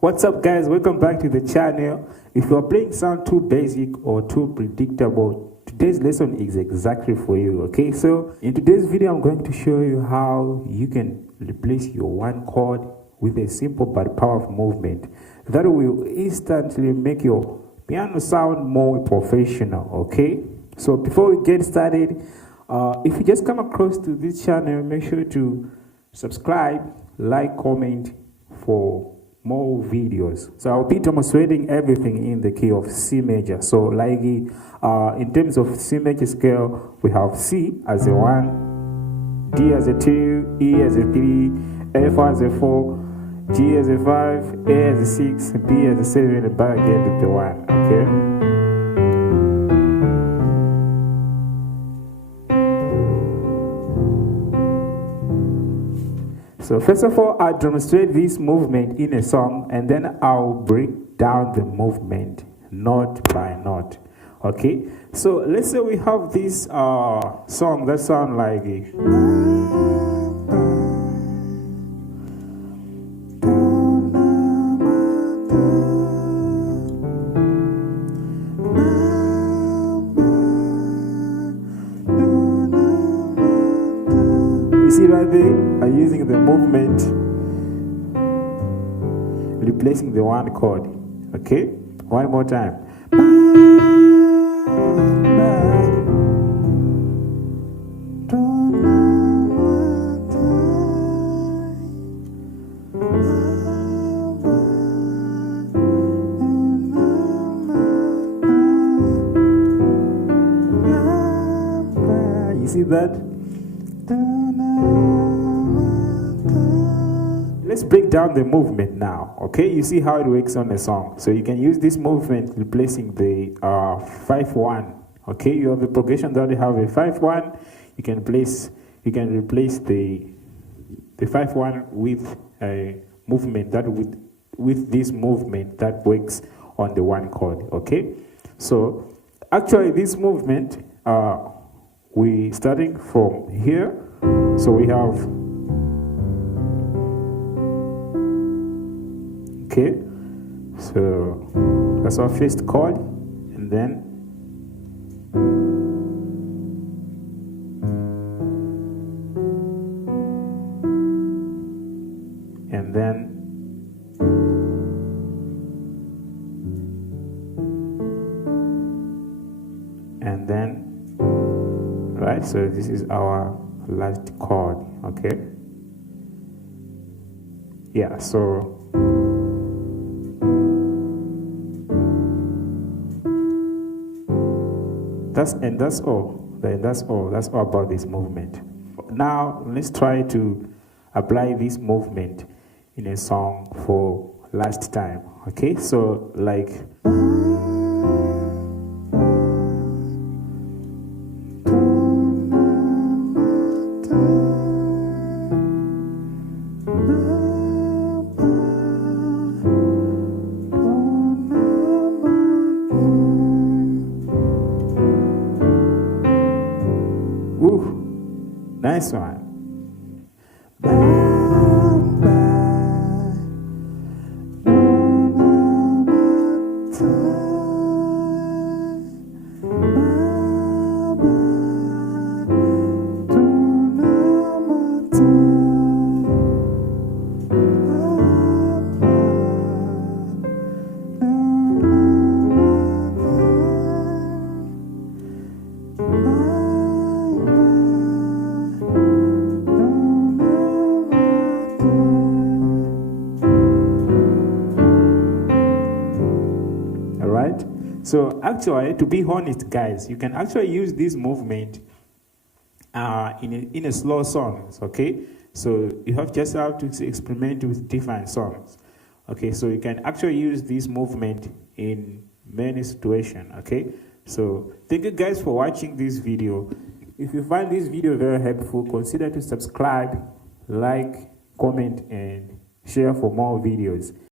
What's up, guys? Welcome back to the channel. If you are playing sound too basic or too predictable, today's lesson is exactly for you. Okay, so in today's video I'm going to show you how you can replace your one chord with a simple but powerful movement that will instantly make your piano sound more professional. Okay, so before we get started, if you just come across to this channel, make sure to subscribe, like, comment for more videos. So I'll be demonstrating everything in the key of C major. So like in terms of C major scale, we have C as a 1, D as a 2, E as a 3, F as a 4, G as a 5, A as a 6, B as a 7, and back again to the 1. Okay. So first of all, I'll demonstrate this movement in a song, and then I'll break down the movement note by note. Okay, so let's say we have this song that sounds like you see right there, I'm using the movement, replacing the one chord. Okay, one more time. You see that? Let's break down the movement now. Okay, you see how it works on the song. So you can use this movement replacing the 5-1. Okay, you have a progression that you have a 5-1. You can replace the 5-1 with a movement that with this movement that works on the one chord. Okay, so actually this movement we starting from here. So we have, okay, so that's our first chord, and then right, so this is our last chord. Okay, yeah, so that's all about this movement. Now let's try to apply this movement in a song for last time. Okay, so like nice one. So actually, to be honest, guys, you can actually use this movement in a slow songs. Okay, so you have to experiment with different songs. Okay, so you can actually use this movement in many situations. Okay, so thank you guys for watching this video. If you find this video very helpful, consider to subscribe, like, comment, and share for more videos.